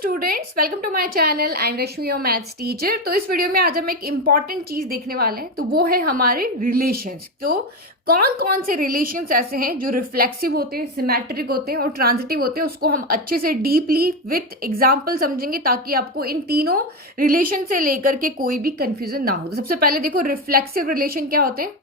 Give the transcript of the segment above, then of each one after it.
Students, welcome to my channel. I am Rashmi, your maths teacher. तो इस video में आज हम एक इम्पॉर्टेंट चीज देखने वाले हैं, तो वो है हमारे रिलेशंस। तो कौन कौन से रिलेशंस ऐसे हैं जो रिफ्लेक्सिव होते हैं, सिमेट्रिक होते हैं और ट्रांजिटिव होते हैं, उसको हम अच्छे से डीपली विथ एग्जांपल समझेंगे ताकि आपको इन तीनों रिलेशन से लेकर के कोई भी कंफ्यूजन ना हो। तो सबसे पहले देखो, रिफ्लेक्सिव रिलेशन क्या होते हैं।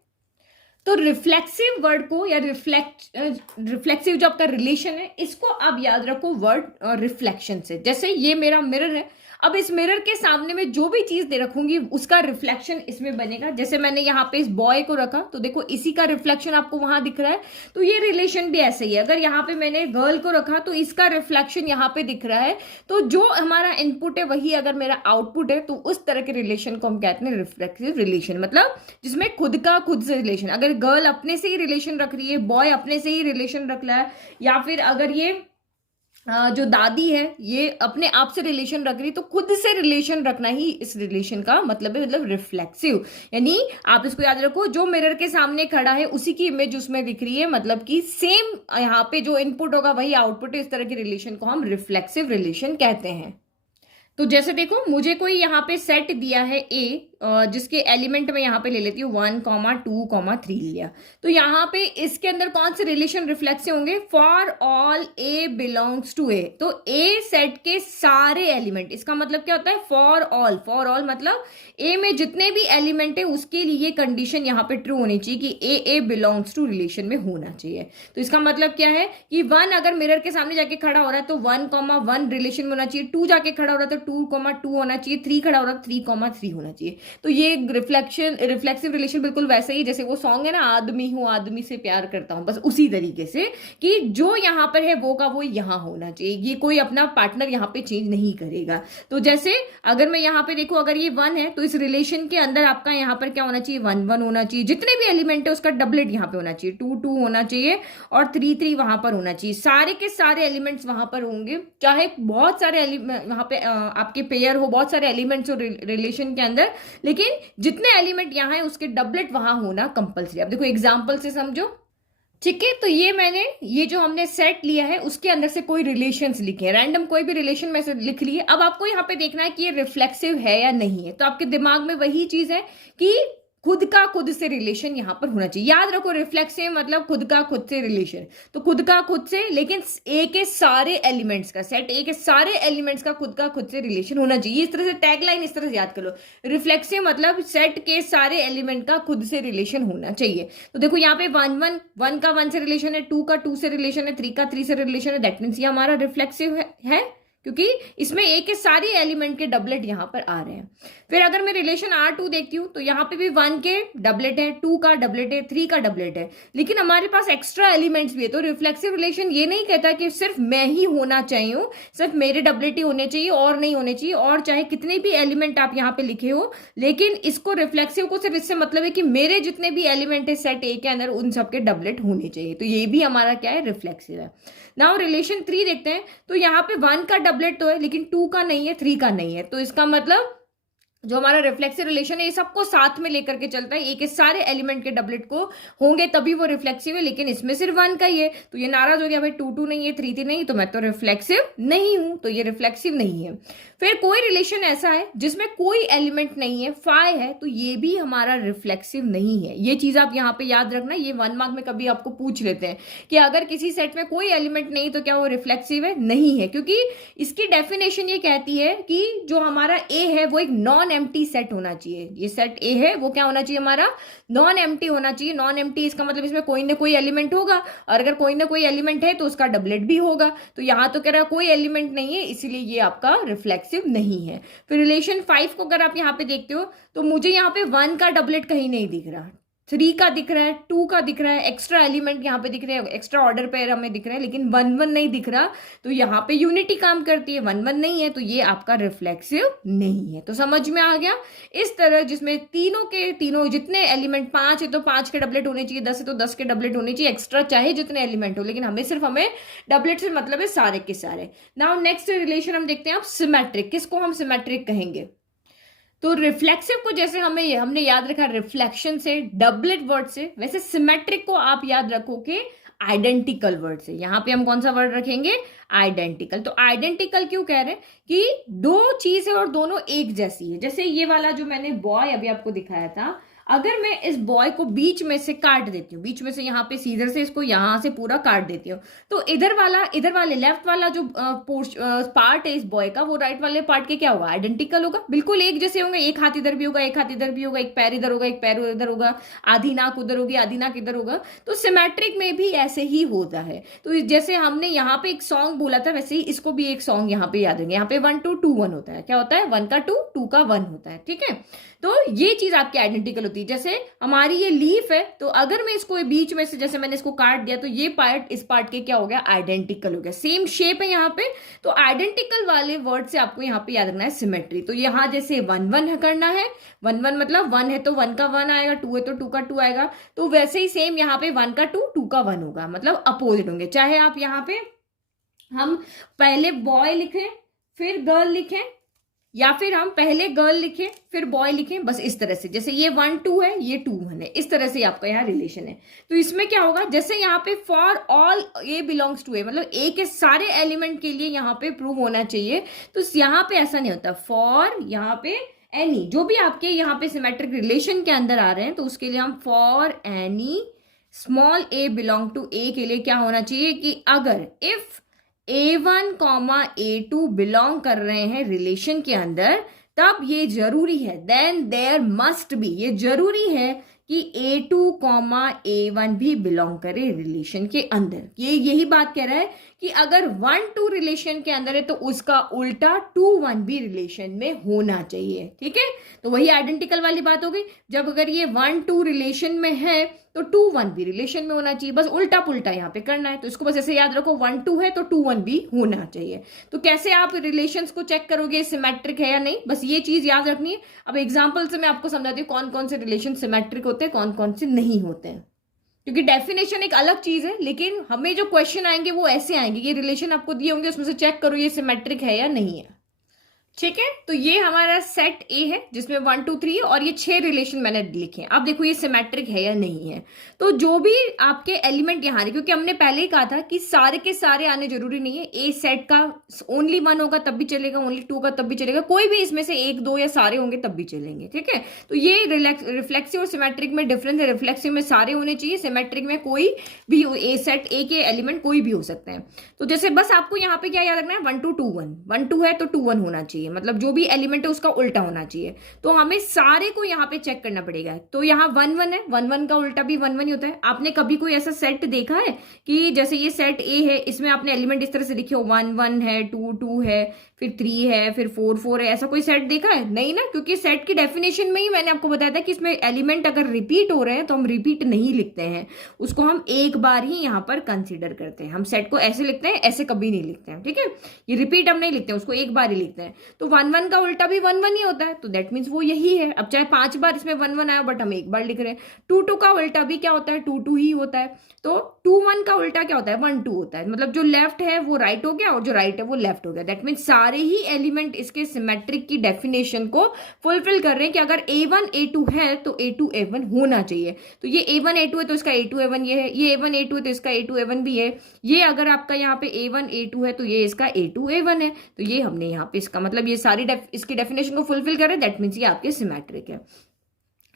तो रिफ्लेक्सिव वर्ड को या रिफ्लेक्सिव जो आपका रिलेशन है, इसको आप याद रखो वर्ड रिफ्लेक्शन से। जैसे ये मेरा मिरर है, अब इस मिरर के सामने में जो भी चीज दे रखूंगी उसका रिफ्लेक्शन इसमें बनेगा। जैसे मैंने यहाँ पे इस बॉय को रखा तो देखो इसी का रिफ्लेक्शन आपको वहां दिख रहा है। तो ये रिलेशन भी ऐसे ही है। अगर यहाँ पे मैंने गर्ल को रखा तो इसका रिफ्लेक्शन यहाँ पे दिख रहा है। तो जो हमारा इनपुट है वही अगर मेरा आउटपुट है, तो उस तरह के रिलेशन को हम कहते हैं रिफ्लेक्सिव रिलेशन। मतलब जिसमें खुद का खुद से रिलेशन, अगर गर्ल अपने से ही रिलेशन रख रही है, बॉय अपने से ही रिलेशन रख रहा है, या फिर अगर ये जो दादी है ये अपने आप से रिलेशन रख रही, तो खुद से रिलेशन रखना ही इस रिलेशन का मतलब है, मतलब रिफ्लेक्सिव। यानी आप इसको याद रखो, जो मिरर के सामने खड़ा है उसी की इमेज उसमें दिख रही है, मतलब कि सेम यहाँ पे जो इनपुट होगा वही आउटपुट है। इस तरह के रिलेशन को हम रिफ्लेक्सिव रिलेशन कहते हैं। तो जैसे देखो, मुझे कोई यहाँ पे सेट दिया है ए, जिसके एलिमेंट में यहाँ पे ले लेती हूँ 1, 2, 3 लिया। तो यहाँ पे इसके अंदर कौन से रिलेशन रिफ्लेक्सिव होंगे? For all a belongs to a. तो ए सेट के सारे एलिमेंट, इसका मतलब क्या होता है? For all. फॉर ऑल मतलब ए में जितने भी एलिमेंट है उसके लिए कंडीशन यहाँ पे ट्रू होनी चाहिए कि ए बिलोंग्स टू रिलेशन में होना चाहिए। तो इसका मतलब क्या है कि 1 अगर मिरर के सामने जाके खड़ा हो रहा है तो 1, 1 रिलेशन में होना चाहिए। 2 जाके खड़ा हो रहा है तो 2, 2 होना चाहिए। 3 खड़ा हो रहा है तो 3, 3 होना चाहिए। तो ये रिफ्लेक्सिव रिलेशन बिल्कुल वैसे ही जैसे वो सॉन्ग है ना, आदमी हूं आदमी से प्यार करता हूं, बस उसी तरीके से कि जो यहां पर है वो का वो यहां होना चाहिए। ये कोई अपना पार्टनर यहां पे चेंज नहीं करेगा। तो जैसे अगर मैं यहां पे देखो, अगर ये 1 है तो इस रिलेशन के अंदर आपका यहां पर क्या होना चाहिए? 1, 1 होना चाहिए। जितने भी एलिमेंट है उसका डबलेट यहां पे होना चाहिए। 2, 2 होना चाहिए और 3, 3 वहां पर होना चाहिए। सारे के सारे एलिमेंट्स वहां पर होंगे, चाहे बहुत सारे वहां पे आपके पेयर हो, बहुत सारे एलिमेंट्स हो रिलेशन के अंदर, लेकिन जितने एलिमेंट यहां है उसके डबलेट वहां होना कंपलसरी। अब देखो एग्जांपल से समझो, ठीक है। तो ये जो हमने सेट लिया है उसके अंदर से कोई रिलेशंस लिखे हैं, रैंडम कोई भी रिलेशन में से लिख लिए। अब आपको यहाँ पे देखना है कि ये रिफ्लेक्सिव है या नहीं है। तो आपके दिमाग में वही चीज है कि खुद का खुद से रिलेशन यहां पर होना चाहिए। याद रखो, रिफ्लेक्सिव मतलब खुद का खुद से रिलेशन। तो खुद का खुद से, लेकिन ए के सारे एलिमेंट्स का, सेट ए के सारे एलिमेंट्स का खुद का खुद से रिलेशन होना चाहिए। इस तरह से टैगलाइन इस तरह से याद कर लो, रिफ्लेक्सिव मतलब सेट के सारे एलिमेंट का खुद से रिलेशन होना चाहिए। तो देखो यहाँ पे 1 का 1 से रिलेशन है, 2 का 2 से रिलेशन है, 3 का 3 से रिलेशन है। दैट मीन्स ये हमारा रिफ्लेक्सिव है क्योंकि इसमें ए के सारे एलिमेंट के डबलेट यहां पर आ रहे हैं। फिर अगर मैं रिलेशन R2 देखती हूं तो यहां पे भी 1 के डबलेट है, 2 का डबलेट है, 3 का डबलेट है, लेकिन हमारे पास एक्स्ट्रा एलिमेंट्स भी है। तो रिफ्लेक्सिव रिलेशन ये नहीं कहता कि सिर्फ मैं ही होना चाहिए, सिर्फ मेरे डबलेट ही होने चाहिए और नहीं होने चाहिए, और चाहे कितने भी एलिमेंट आप यहाँ पे लिखे हो। लेकिन इसको रिफ्लेक्सिव को सिर्फ इससे मतलब है कि मेरे जितने भी एलिमेंट है सेट ए के अंदर उन सबके डबलेट होने चाहिए। तो ये भी हमारा क्या है? रिफ्लेक्सिव है। नाउ रिलेशन 3 देखते हैं। तो यहाँ पे 1 का डबलेट तो है लेकिन 2 का नहीं है, 3 का नहीं है। तो इसका मतलब जो हमारा रिफ्लेक्सिव रिलेशन है ये सबको साथ में लेकर के चलता है। एक के सारे एलिमेंट के डबलेट को होंगे तभी वो रिफ्लेक्सिव है, लेकिन इसमें सिर्फ 1 का ही है। तो ये नाराज हो गया, भाई 2, 2 नहीं है, 3, 3 नहीं, तो मैं तो रिफ्लेक्सिव नहीं हूं, तो ये रिफ्लेक्सिव नहीं है। फिर कोई रिलेशन ऐसा है जिसमें कोई एलिमेंट नहीं है, फाई है, तो ये भी हमारा रिफ्लेक्सिव नहीं है। ये चीज आप यहाँ पे याद रखना। ये 1 मार्क में कभी आपको पूछ लेते हैं कि अगर किसी सेट में कोई एलिमेंट नहीं तो क्या वो रिफ्लेक्सिव है? नहीं है, क्योंकि इसकी डेफिनेशन ये कहती है कि जो हमारा ए है वो एक नॉन एम्प्टी सेट होना चाहिए। ये सेट ए है वो क्या होना चाहिए? हमारा नॉन एम्प्टी होना चाहिए। नॉन एम्प्टी इसका मतलब इसमें कोई ना कोई एलिमेंट होगा, और अगर कोई ना कोई एलिमेंट है तो उसका डबलेट भी होगा। तो यहां तो कह रहा है कोई एलिमेंट नहीं है, इसीलिए ये आपका रिफ्लेक्सिव नहीं है। फिर रिलेशन 5 को अगर आप यहाँ पे देखते हो तो मुझे यहाँ पे 1 का डबलेट कहीं नहीं दिख रहा, 3 का दिख रहा है, 2 का दिख रहा है, एक्स्ट्रा एलिमेंट यहाँ पे दिख रहे हैं, एक्स्ट्रा ऑर्डर पेयर हमें दिख रहा है, लेकिन 1, 1 नहीं दिख रहा। तो यहाँ पे यूनिटी काम करती है, 1, 1 नहीं है, तो ये आपका रिफ्लेक्सिव नहीं है। तो समझ में आ गया? इस तरह जिसमें तीनों के तीनों जितने एलिमेंट, 5 है तो 5 के डबलेट होने चाहिए, 10 है तो 10 के डबलेट होने चाहिए, एक्स्ट्रा चाहे जितने एलिमेंट हो, लेकिन हमें डबलेट से मतलब है सारे के सारे। नाउ नेक्स्ट रिलेशन हम देखते हैं आप सिमेट्रिक। किसको हम सिमेट्रिक कहेंगे? तो रिफ्लेक्सिव को जैसे हमने याद रखा रिफ्लेक्शन से, डबलेट वर्ड से, वैसे सिमेट्रिक को आप याद रखोगे आइडेंटिकल वर्ड से। यहाँ पे हम कौन सा वर्ड रखेंगे? आइडेंटिकल। तो आइडेंटिकल क्यों कह रहे हैं? कि दो चीज है और दोनों एक जैसी है। जैसे ये वाला जो मैंने बॉय अभी आपको दिखाया था, अगर मैं इस बॉय को बीच में से काट देती हूँ, बीच में से यहाँ पे सीधर से इसको यहाँ से पूरा काट देती हूँ, तो इधर वाले लेफ्ट वाला जो पार्ट है इस बॉय का, वो राइट वाले पार्ट के क्या होगा? आइडेंटिकल होगा, बिल्कुल एक जैसे होंगे। एक हाथ इधर भी होगा, एक हाथ इधर भी होगा, एक पैर इधर होगा, एक पैर इधर होगा, आधी नाक उधर होगी, आधी नाक इधर होगा। तो सिमेट्रिक में भी ऐसे ही होता है। तो जैसे हमने यहाँ पे एक सॉन्ग बोला था, वैसे ही इसको भी एक सॉन्ग यहाँ पे याद होंगे। यहाँ पे 1 2 2 1 होता है। क्या होता है? 1 का 2, 2 का 1 होता है। ठीक है, तो ये चीज आपकी आइडेंटिकल होती है। जैसे हमारी ये लीफ है, तो अगर मैं इसको बीच में से, जैसे मैंने इसको काट दिया, तो ये पार्ट इस पार्ट के क्या हो गया? आइडेंटिकल हो गया। सेम शेप है यहाँ पे। तो आइडेंटिकल वाले वर्ड से आपको यहाँ पे याद रखना है सिमेट्री। तो यहाँ जैसे 1 1 करना है, 1 1 मतलब 1 है तो 1 का 1 आएगा, 2 है तो 2 का 2 आएगा। तो वैसे ही सेम यहाँ पे 1 का 2, 2 का 1 होगा, मतलब अपोजिट होंगे। चाहे आप यहाँ पे हम पहले बॉय लिखें फिर गर्ल लिखें, या फिर हम पहले गर्ल लिखें फिर बॉय लिखें, बस इस तरह से। जैसे ये 1 2 है, ये 2 1 है, इस तरह से आपका यहाँ रिलेशन है। तो इसमें क्या होगा? जैसे यहाँ पे for all a belongs to a, मतलब ए के सारे एलिमेंट के लिए यहाँ पे प्रूव होना चाहिए। तो यहाँ पे ऐसा नहीं होता। फॉर यहाँ पे एनी, जो भी आपके यहाँ पे सिमेट्रिक रिलेशन के अंदर आ रहे हैं, तो उसके लिए हम for any small a belong to a के लिए क्या होना चाहिए? कि अगर इफ A1 A2 बिलोंग कर रहे हैं रिलेशन के अंदर, तब ये जरूरी है, देन देयर मस्ट बी, ये जरूरी है कि A2 A1 भी बिलोंग करे रिलेशन के अंदर। ये यही बात कह रहा है कि अगर 1 2 रिलेशन के अंदर है तो उसका उल्टा 2 1 भी रिलेशन में होना चाहिए। ठीक है, तो वही आइडेंटिकल वाली बात हो गई। जब अगर ये 1 2 रिलेशन में है तो 2 1 भी रिलेशन में होना चाहिए, बस उल्टा पुल्टा यहाँ पे करना है। तो इसको बस ऐसे याद रखो, 1 2 है तो 2 1 भी होना चाहिए। तो कैसे आप रिलेशंस को चेक करोगे सिमेट्रिक है या नहीं, बस ये चीज याद रखनी है। अब एग्जाम्पल से मैं आपको समझाती हूँ कौन कौन से रिलेशन सिमेट्रिक होते हैं, कौन कौन से नहीं होते हैं। क्योंकि डेफिनेशन एक अलग चीज है, लेकिन हमें जो क्वेश्चन आएंगे वो ऐसे आएंगे, ये रिलेशन आपको दिए होंगे, उसमें से चेक करो ये सिमेट्रिक है या नहीं है। ठीक है, तो ये हमारा सेट ए है जिसमें 1 2 3 और ये 6 रिलेशन मैंने लिखे हैं। अब देखो ये सिमेट्रिक है या नहीं है। तो जो भी आपके एलिमेंट यहाँ है, क्योंकि हमने पहले ही कहा था कि सारे के सारे आने जरूरी नहीं है। ए सेट का ओनली 1 होगा तब भी चलेगा, ओनली 2 का तब भी चलेगा, कोई भी इसमें से 1 2 या सारे होंगे तब भी चलेंगे। ठीक है, तो ये रिफ्लेक्सिव और सिमेट्रिक में डिफरेंस है। रिफ्लेक्सिव में सारे होने चाहिए, सिमेट्रिक में कोई भी ए सेट ए के एलिमेंट कोई भी हो सकते हैं। तो जैसे बस आपको यहाँ पे क्या याद रखना है? 1 2 2 1, 1 2 है तो 2 1 होना चाहिए, मतलब जो भी एलिमेंट है उसका उल्टा होना चाहिए। तो हमें सारे को यहाँ पे चेक करना पड़ेगा। तो यहाँ 1 1 है, 1 1 का उल्टा भी 1 1 ही होता है। आपने कभी कोई ऐसा सेट देखा है कि जैसे ये सेट ए है, इसमें आपने एलिमेंट इस तरह से लिखे हो, 1 1 है, 2 2 है, फिर 3 है, फिर 4 4 है, ऐसा कोई सेट देखा है? नहीं ना, क्योंकि सेट की डेफिनेशन में ही मैंने आपको बताया था कि इसमें एलिमेंट अगर रिपीट हो रहे हैं तो हम रिपीट नहीं लिखते हैं, उसको हम एक बार ही यहाँ पर कंसिडर करते हैं। हम सेट को ऐसे लिखते हैं, ऐसे कभी नहीं लिखते हैं। ठीक है, ये रिपीट हम नहीं लिखते हैं, उसको एक बार ही लिखते हैं। तो 1 1 का उल्टा भी 1 1 ही होता है, तो दैट मीन्स वो यही है। अब चाहे 5 बार इसमें 1 1 आया, बट हम एक बार लिख रहे हैं। 2 2 का उल्टा भी क्या होता है? 2 2 ही होता है। तो 2 1 का उल्टा क्या होता है? 1 2 होता है, मतलब जो लेफ्ट है वो राइट हो गया और जो राइट है वो लेफ्ट हो गया। दैट मीन्स सारे ही एलिमेंट इसके सिमेट्रिक की डेफिनेशन को फुलफिल कर रहे हैं कि अगर A1 A2 है तो A2 A1 होना चाहिए। तो ये A1 A2 है तो इसका A2 A1 ये है, ये A1 A2 है तो इसका A2 A1 भी है, ये अगर आपका यहाँ पे A1 A2 है तो ये इसका A2 A1 है। तो ये हमने यहाँ पे इसका मतलब ये सारी इसकी डेफिनेशन को फुलफिल कर रहे हैं, दैट मीन्स ये आपके सिमेट्रिक है।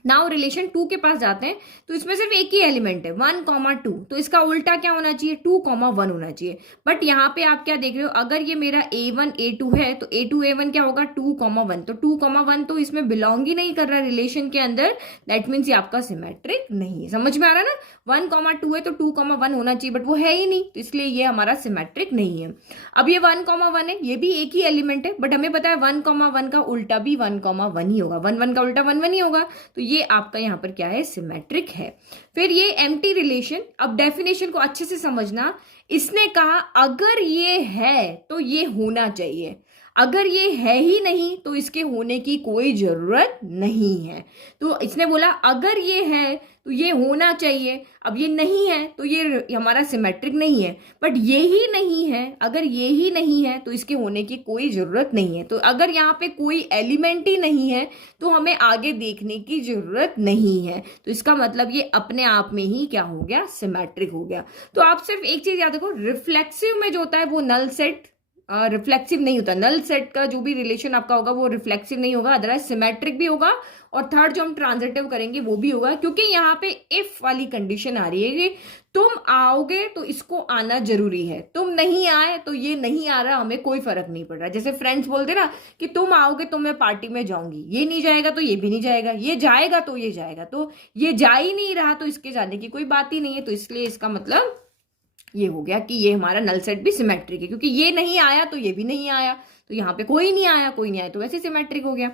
नाउ रिलेशन 2 के पास जाते हैं, तो इसमें सिर्फ एक ही एलिमेंट है 1 2, तो इसका उल्टा क्या होना चाहिए? 2 1 होना चाहिए। बट यहाँ पे आप क्या देख रहे हो? अगर ये मेरा A1 A2 है तो A2 A1 क्या होगा? 2 1, तो 2 1 तो इसमें बिलोंग ही नहीं कर रहा रिलेशन के अंदर, दैट मीन्स ये आपका सिमेट्रिक नहीं है। समझ में आ रहा है ना? 1 2 है तो 2 1 होना चाहिए, बट वो है ही नहीं, तो इसलिए ये हमारा सिमेट्रिक नहीं है। अब ये 1 1 है, ये भी एक ही एलिमेंट है, बट हमें पता है 1 1 का उल्टा भी 1 1 ही होगा, 1 1 का उल्टा 1 1 ही होगा। तो ये आपका यहाँ पर क्या है? सिमेट्रिक है। फिर ये एम्प्टी रिलेशन, अब डेफिनेशन को अच्छे से समझना। इसने कहा अगर ये है तो ये होना चाहिए, अगर ये है ही नहीं तो इसके होने की कोई जरूरत नहीं है। तो इसने बोला अगर ये है तो ये होना चाहिए, अब ये नहीं है तो ये हमारा सिमेट्रिक नहीं है, बट ये ही नहीं है, अगर ये ही नहीं है तो इसके होने की कोई जरूरत नहीं है। तो अगर यहाँ पे कोई एलिमेंट ही नहीं है तो हमें आगे देखने की जरूरत नहीं है, तो इसका मतलब ये अपने आप में ही क्या हो गया, सिमेट्रिक हो गया। तो आप सिर्फ एक चीज याद रखो, रिफ्लेक्सिव में जो होता है वो नल सेट रिफ्लेक्सिव नहीं होता। नल सेट का जो भी रिलेशन आपका होगा वो रिफ्लेक्सिव नहीं होगा, अदरवाइज सिमेट्रिक भी होगा। और थर्ड जो हम ट्रांजिटिव करेंगे वो भी होगा, क्योंकि यहाँ पे इफ वाली कंडीशन आ रही है कि तुम आओगे तो इसको आना जरूरी है, तुम नहीं आए तो ये नहीं आ रहा, हमें कोई फर्क नहीं पड़ रहा। जैसे फ्रेंड्स बोलते ना कि तुम आओगे तो मैं पार्टी में जाऊंगी, ये नहीं जाएगा तो ये भी नहीं जाएगा, ये जाएगा तो ये जाएगा, तो ये जा ही नहीं रहा तो इसके जाने की कोई बात ही नहीं है। तो इसलिए इसका मतलब ये हो गया कि ये हमारा नल सेट भी सिमेट्रिक है, क्योंकि ये नहीं आया तो ये भी नहीं आया, तो यहाँ पे कोई नहीं आया, कोई नहीं आया तो वैसे सिमेट्रिक हो गया।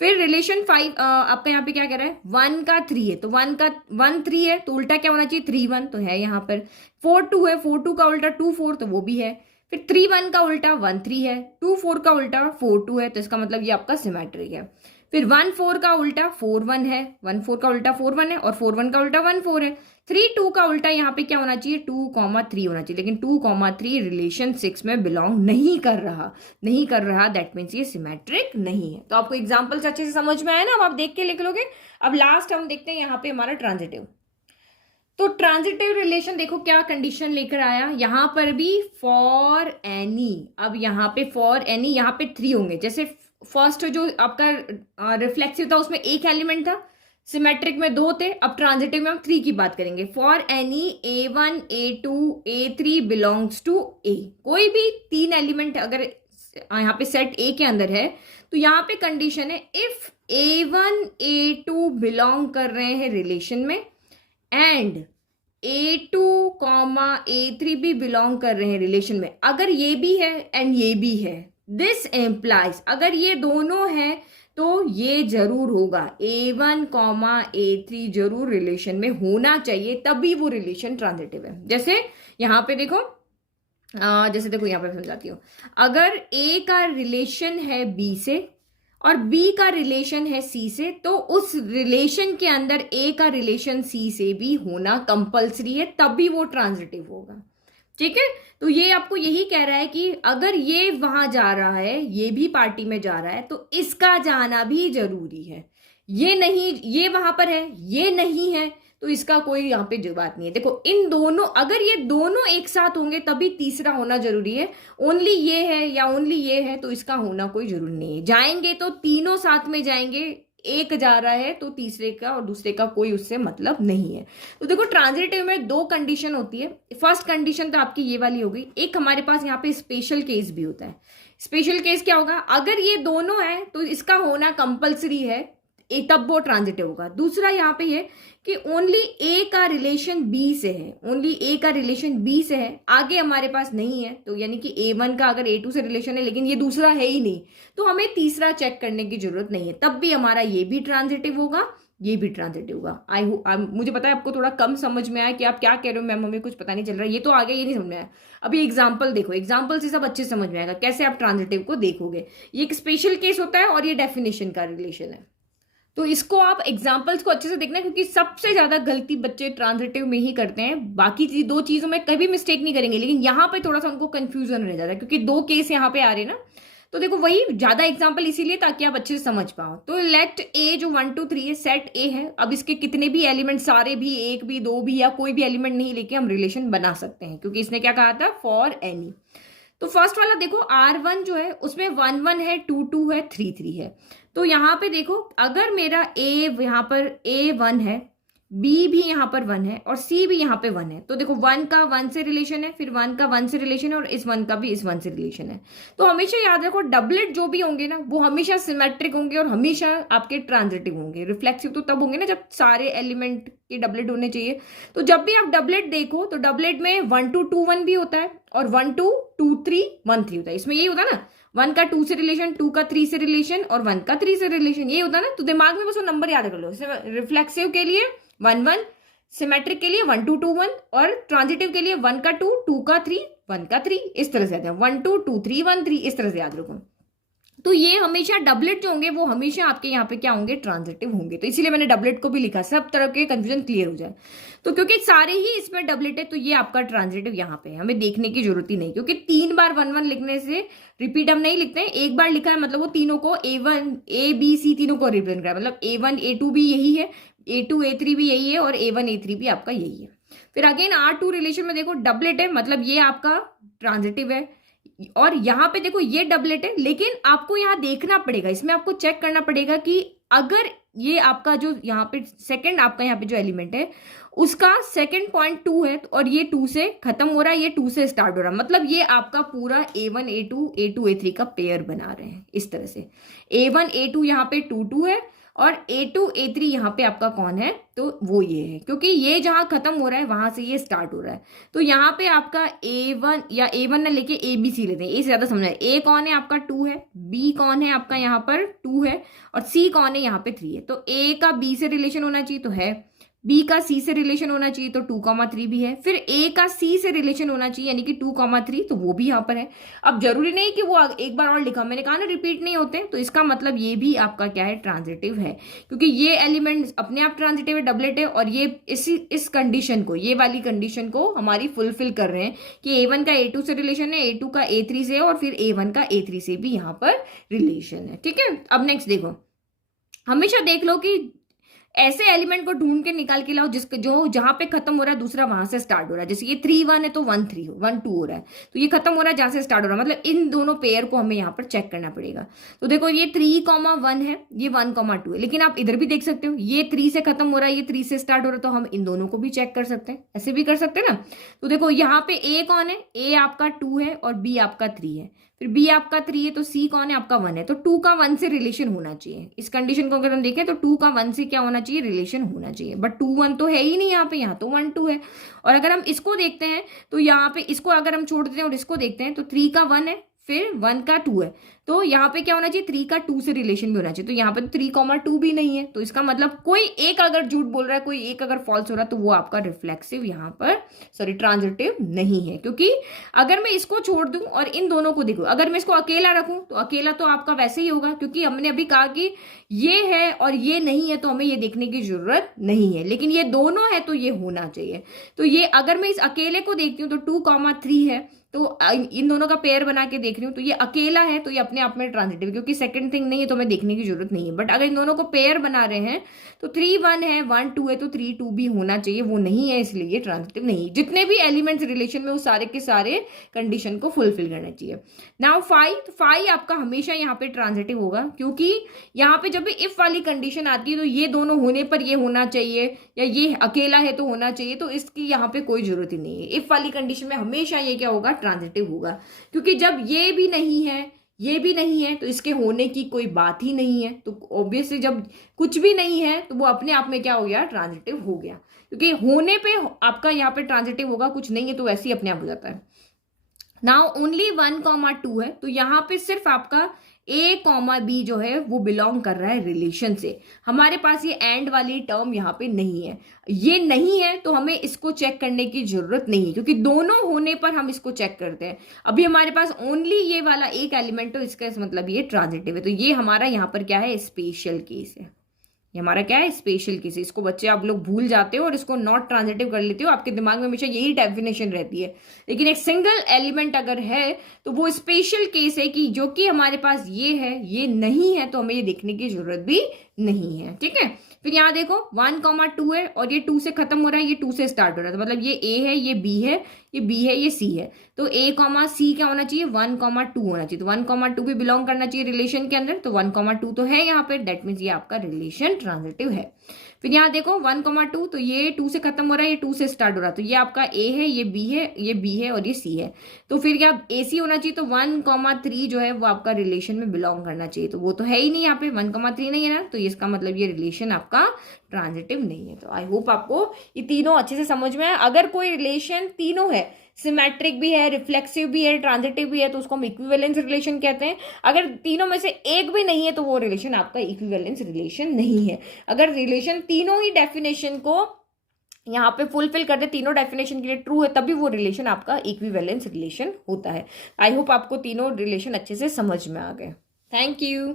फिर रिलेशन 5 आपका यहाँ पे क्या कह रहा है, 1 का 3 है तो 1 3 है तो उल्टा क्या होना चाहिए, 3 1 तो है यहाँ पर। 4 2 है, 4 2 का उल्टा 2 4 तो वो भी है। फिर 3 1 का उल्टा 1 3 है, 2 4 का उल्टा 4 2 है, तो इसका मतलब ये आपका सिमेट्रिक है। फिर 1 4 का उल्टा 4 1 है, 1 4 का उल्टा 4 1 है, और 4 1 का उल्टा 1 4 है। 3 2 का उल्टा यहाँ पे क्या होना चाहिए, 2 3 होना चाहिए, लेकिन 2 3 रिलेशन 6 में बिलोंग नहीं कर रहा, दैट मीन्स ये सिमेट्रिक नहीं है। तो आपको एग्जाम्पल्स अच्छे से समझ में आया ना, अब आप देख के लिख लोगे। अब लास्ट हम देखते हैं यहाँ पे हमारा ट्रांजिटिव। तो ट्रांजिटिव रिलेशन देखो क्या कंडीशन लेकर आया, यहां पर भी फॉर एनी। अब यहाँ पे फॉर एनी, यहाँ पे 3 होंगे। जैसे फर्स्ट जो आपका रिफ्लेक्सिव था उसमें एक एलिमेंट था, सिमेट्रिक में 2 थे, अब ट्रांजिटिव में हम 3 की बात करेंगे। For any A1 A2 A3 belongs to A, कोई भी 3 एलिमेंट अगर यहाँ पे सेट A के अंदर है तो यहाँ पे कंडीशन है इफ A1 A2 बिलोंग कर रहे हैं रिलेशन में एंड A2 A3 भी बिलोंग कर रहे हैं रिलेशन में, अगर ये भी है एंड ये भी है, दिस एम्प्लाइज, अगर ये दोनों हैं तो ये जरूर होगा A1 A3 जरूर रिलेशन में होना चाहिए, तभी वो रिलेशन ट्रांजिटिव है। जैसे यहाँ पे देखो, जैसे देखो यहाँ पे समझाती हूँ, अगर A का रिलेशन है B से और B का रिलेशन है C से, तो उस रिलेशन के अंदर A का रिलेशन C से भी होना कंपल्सरी है, तभी वो ट्रांजिटिव होगा। ठीक है, तो ये आपको यही कह रहा है कि अगर ये वहां जा रहा है, ये भी पार्टी में जा रहा है, तो इसका जाना भी जरूरी है। ये नहीं, ये वहां पर है, ये नहीं है, तो इसका कोई यहाँ पे बात नहीं है। देखो इन दोनों, अगर ये दोनों एक साथ होंगे तभी तीसरा होना जरूरी है। ओनली ये है या ओनली ये है तो इसका होना कोई जरूरी नहीं है। जाएंगे तो तीनों साथ में जाएंगे, एक जा रहा है तो तीसरे का और दूसरे का कोई उससे मतलब नहीं है। तो देखो ट्रांजिटिव में 2 कंडीशन होती है। फर्स्ट कंडीशन तो आपकी ये वाली हो गई। एक हमारे पास यहाँ पे स्पेशल केस भी होता है। स्पेशल केस क्या होगा, अगर ये दोनों है तो इसका होना कंपलसरी है, तब वो ट्रांजिटिव होगा। दूसरा यहाँ पे है कि ओनली ए का रिलेशन बी से है, ओनली ए का रिलेशन बी से है, आगे हमारे पास नहीं है, तो यानी कि A1 का अगर A2 से रिलेशन है लेकिन ये दूसरा है ही नहीं, तो हमें तीसरा चेक करने की जरूरत नहीं है, तब भी हमारा ये भी ट्रांजिटिव होगा, ये भी ट्रांजिटिव होगा। मुझे पता है आपको थोड़ा कम समझ में आया कि आप क्या कह रहे हो मैम, हमें कुछ पता नहीं चल रहा है, ये तो आगे ये नहीं समझ में आया। अभी एग्जाम्पल देखो, एग्जाम्पल से सब अच्छे समझ में आएगा कैसे आप ट्रांजिटिव को देखोगे। ये एक स्पेशल केस होता है और ये डेफिनेशन का रिलेशन है, तो इसको आप एग्जाम्पल्स को अच्छे से देखना, क्योंकि सबसे ज्यादा गलती बच्चे ट्रांजिटिव में ही करते हैं, बाकी 2 चीजों में कभी मिस्टेक नहीं करेंगे, लेकिन यहाँ पे थोड़ा सा उनको कंफ्यूजन रह जाता है क्योंकि 2 केस यहाँ पे आ रहे हैं ना। तो देखो वही ज्यादा एग्जाम्पल इसीलिए ताकि आप अच्छे से समझ पाओ। तो लेट ए जो 1 2 3 है, सेट ए है, अब इसके कितने भी एलिमेंट, सारे भी, 1 भी, 2 भी, या कोई भी एलिमेंट नहीं लेके हम रिलेशन बना सकते हैं, क्योंकि इसने क्या कहा था, फॉर एनी। तो फर्स्ट वाला देखो R1 जो है उसमें 1 1 है, 2 2 है, 3 3 है। तो यहाँ पे देखो अगर मेरा A यहाँ पर A1 है, B भी यहाँ पर 1 है और C भी यहाँ पे 1 है, तो देखो 1 का 1 से रिलेशन है, फिर 1 का 1 से रिलेशन है और इस 1 का भी इस 1 से रिलेशन है। तो हमेशा याद रखो डबलेट जो भी होंगे ना वो हमेशा सिमेट्रिक होंगे और हमेशा आपके ट्रांजिटिव होंगे। रिफ्लेक्सिव तो तब होंगे ना जब सारे एलिमेंट के डबलेट होने चाहिए। तो जब भी आप डबलेट देखो तो डबलेट में 1 2 2 1 भी होता है और 1 2 2 3 1 3 होता है। इसमें यही होता है ना, 1 का 2 से रिलेशन, 2 का 3 से रिलेशन और 1 का 3 से रिलेशन, ये होता है ना। तो दिमाग में बस वो नंबर याद कर लो। रिफ्लेक्सिव के लिए 1 1, सिमेट्रिक के लिए 1 2 2 1 और ट्रांजिटिव के लिए 1 का 2 2 का 3 1 का 3, इस तरह से आते हैं। 1 2 2 3 1 3, इस तरह से याद रखो। तो ये हमेशा डबलेट जो होंगे वो हमेशा आपके यहाँ पे क्या होंगे, ट्रांजिटिव होंगे। तो इसीलिए मैंने डबलेट को भी लिखा, सब तरह के कंफ्यूजन क्लियर हो जाए। तो क्योंकि सारे ही इसमें डबलेट है तो ये आपका ट्रांजिटिव यहाँ पे है, हमें देखने की जरूरत ही नहीं, क्योंकि 3 बार 1 1 लिखने से रिपीट हम नहीं लिखते हैं। एक बार लिखा है मतलब वो तीनों को A1 A B C तीनों को रिप्रेजेंट करा, मतलब A1 A2 भी यही है, A2 A3 भी यही है और A1 A3 भी आपका यही है। फिर अगेन R2 रिलेशन में देखो डबलेट है, मतलब ये आपका ट्रांजिटिव है, और यहाँ पे देखो ये डबलेट है, लेकिन आपको यहाँ देखना पड़ेगा, इसमें आपको चेक करना पड़ेगा कि अगर ये आपका जो यहाँ पे सेकंड आपका यहाँ पे जो एलिमेंट है उसका सेकंड पॉइंट 2 है और ये 2 से खत्म हो रहा है, ये 2 से स्टार्ट हो रहा है, मतलब ये आपका पूरा A1 A2 A2 A3 का पेयर बना रहे हैं इस तरह से। A1 A2 यहाँ पे 2 2 है और A2 A3 यहाँ पे आपका कौन है, तो वो ये है, क्योंकि ये जहां खत्म हो रहा है वहां से ये स्टार्ट हो रहा है। तो यहाँ पे आपका A1 या A1 ना लेके ABC लेते हैं, ए से ज्यादा समझना है। A कौन है आपका 2 है, B कौन है आपका यहाँ पर 2 है और C कौन है यहाँ पे 3 है। तो A का B से रिलेशन होना चाहिए तो है, B का C से रिलेशन होना चाहिए तो 2,3 भी है, फिर A का C से रिलेशन होना चाहिए यानी कि 2,3 तो वो भी यहाँ पर है। अब जरूरी नहीं कि वो एक बार और लिखा, मैंने कहा ना रिपीट नहीं होते, तो इसका मतलब ये भी आपका क्या है, ट्रांजिटिव है, क्योंकि ये एलिमेंट अपने आप ट्रांजिटिव है, डबलेट है, और ये इस कंडीशन को, ये वाली कंडीशन को हमारी फुलफिल कर रहे हैं कि A1 का A2 से रिलेशन है, A2 का A3 से, और फिर A1 का A3 से भी यहाँ पर रिलेशन है। ठीक है, अब नेक्स्ट देखो, हमेशा देख लो कि ऐसे एलिमेंट को ढूंढ के निकाल के लाओ जिसके जो जहां पे खत्म हो रहा है दूसरा वहां से स्टार्ट हो रहा है। जैसे ये 3 1 है तो 1 3 1 2 हो रहा है, तो ये खत्म हो रहा है जहां से स्टार्ट हो रहा है, मतलब इन दोनों पेयर को हमें यहाँ पर चेक करना पड़ेगा। तो देखो ये 3,1 है, ये 1,2 है, लेकिन आप इधर भी देख सकते हो ये 3 से खत्म हो रहा है, ये 3 से स्टार्ट हो रहा है, तो हम इन दोनों को भी चेक कर सकते हैं, ऐसे भी कर सकते हैं ना। तो देखो यहाँ पे A कौन है, A आपका 2 है और B आपका 3 है, फिर B आपका 3 है तो C कौन है आपका 1 है, तो 2 का 1 से रिलेशन होना चाहिए। इस कंडीशन को अगर हम देखें तो 2 का 1 से क्या होना चाहिए, रिलेशन होना चाहिए, बट 2 1 तो है ही नहीं यहाँ पे, यहाँ तो 1 2 है। और अगर हम इसको देखते हैं तो यहाँ पे इसको अगर हम छोड़ देते हैं और इसको देखते हैं तो 3 का 1 है, फिर 1 का 2 है, तो यहाँ पे क्या होना चाहिए, 3 का 2 से रिलेशन भी होना चाहिए। तो यहाँ पे 3,2 भी नहीं है, तो इसका मतलब कोई एक अगर झूठ बोल रहा है, कोई एक अगर फॉल्स हो रहा है, तो वो आपका रिफ्लेक्सिव यहाँ पर ट्रांजिटिव नहीं है। क्योंकि अगर मैं इसको छोड़ दूं और इन दोनों को देखूं, अगर मैं इसको अकेला रखूं तो अकेला तो आपका वैसे ही होगा, क्योंकि हमने अभी कहा कि ये है और ये नहीं है, तो हमें ये देखने की जरूरत नहीं है, लेकिन ये दोनों है तो ये होना चाहिए। तो ये अगर मैं इस अकेले को देखती हूँ तो 2,3 है, तो इन दोनों का पेयर बना के देख रही हूँ तो ये अकेला है, तो ये अपने आप में ट्रांजिटिव, क्योंकि सेकंड थिंग नहीं है तो हमें देखने की जरूरत नहीं है। बट अगर इन दोनों को पेयर बना रहे हैं तो 3 1 है, 1 2 है, तो 3 2 भी होना चाहिए, वो नहीं है, इसलिए ये ट्रांजिटिव नहीं। जितने भी एलिमेंट्स रिलेशन में वो सारे के सारे कंडीशन को फुलफिल करना चाहिए। नाउ 5, तो 5 आपका हमेशा यहाँ पे ट्रांजिटिव होगा, क्योंकि यहाँ पे जब भी इफ वाली कंडीशन आती है तो ये दोनों होने पर ये होना चाहिए, या ये अकेला है तो होना चाहिए, तो इसकी यहाँ पे कोई जरूरत ही नहीं है। इफ वाली कंडीशन में हमेशा ये क्या होगा, ट्रांजिटिव होगा, क्योंकि जब ये भी नहीं है ये भी नहीं है तो इसके होने की कोई बात ही नहीं है। तो ऑब्वियसली जब कुछ भी नहीं है तो वो अपने आप में क्या हो गया, ट्रांजिटिव हो गया, क्योंकि होने पे आपका यहाँ पे ट्रांजिटिव होगा, कुछ नहीं है तो वैसे ही अपने आप हो जाता है। नाउ ओनली 1,2 है, तो यहाँ पे सिर्फ आपका A, B जो है वो बिलोंग कर रहा है रिलेशन से। हमारे पास ये एंड वाली टर्म यहाँ पे नहीं है, ये नहीं है तो हमें इसको चेक करने की जरूरत नहीं है, क्योंकि दोनों होने पर हम इसको चेक करते हैं। अभी हमारे पास ओनली ये वाला एक एलिमेंट, तो इसका मतलब ये ट्रांजिटिव है, तो ये हमारा यहाँ पर क्या है, स्पेशल केस है। ये हमारा क्या है, स्पेशल केस। इसको बच्चे आप लोग भूल जाते हो और इसको नॉट ट्रांजिटिव कर लेते हो, आपके दिमाग में हमेशा यही डेफिनेशन रहती है, लेकिन एक सिंगल एलिमेंट अगर है तो वो स्पेशल केस है, कि जो कि हमारे पास ये है ये नहीं है, तो हमें ये देखने की जरूरत भी नहीं है। ठीक है, फिर यहाँ देखो 1,2 है और ये 2 से खत्म हो रहा है, ये 2 से स्टार्ट हो रहा है, तो मतलब ये A है, ये B है, ये B है, ये C है, तो A, C क्या होना चाहिए, 1,2 होना चाहिए। तो 1,2 भी बिलोंग करना चाहिए रिलेशन के अंदर, तो 1,2 तो है यहाँ पे, दैट मीन्स ये आपका रिलेशन ट्रांजिटिव है। फिर यहाँ देखो 1,2, तो ये 2 से खत्म हो रहा है, ये 2 से स्टार्ट हो रहा है, तो ये आपका A है, ये B है, ये B है और ये C है, तो फिर क्या AC होना चाहिए। तो 1,3 जो है वो आपका रिलेशन में बिलोंग करना चाहिए, तो वो तो है ही नहीं यहाँ पे, 1,3 नहीं है ना, तो इसका मतलब ये रिलेशन आपका ट्रांजिटिव नहीं है। तो आई होप आपको ये तीनों अच्छे से समझ में आए। अगर कोई रिलेशन तीनों है, सिमेट्रिक भी है, रिफ्लेक्सिव भी है, ट्रांजिटिव भी है, तो उसको हम इक्विवेलेंस रिलेशन कहते हैं। अगर तीनों में से एक भी नहीं है तो वो रिलेशन आपका इक्विवेलेंस रिलेशन नहीं है। अगर रिलेशन तीनों ही डेफिनेशन को यहाँ पे फुलफिल करते, तीनों डेफिनेशन के लिए ट्रू है, तभी वो रिलेशन आपका इक्विवेलेंस रिलेशन होता है। आई होप आपको तीनों रिलेशन अच्छे से समझ में आ गए। Thank you.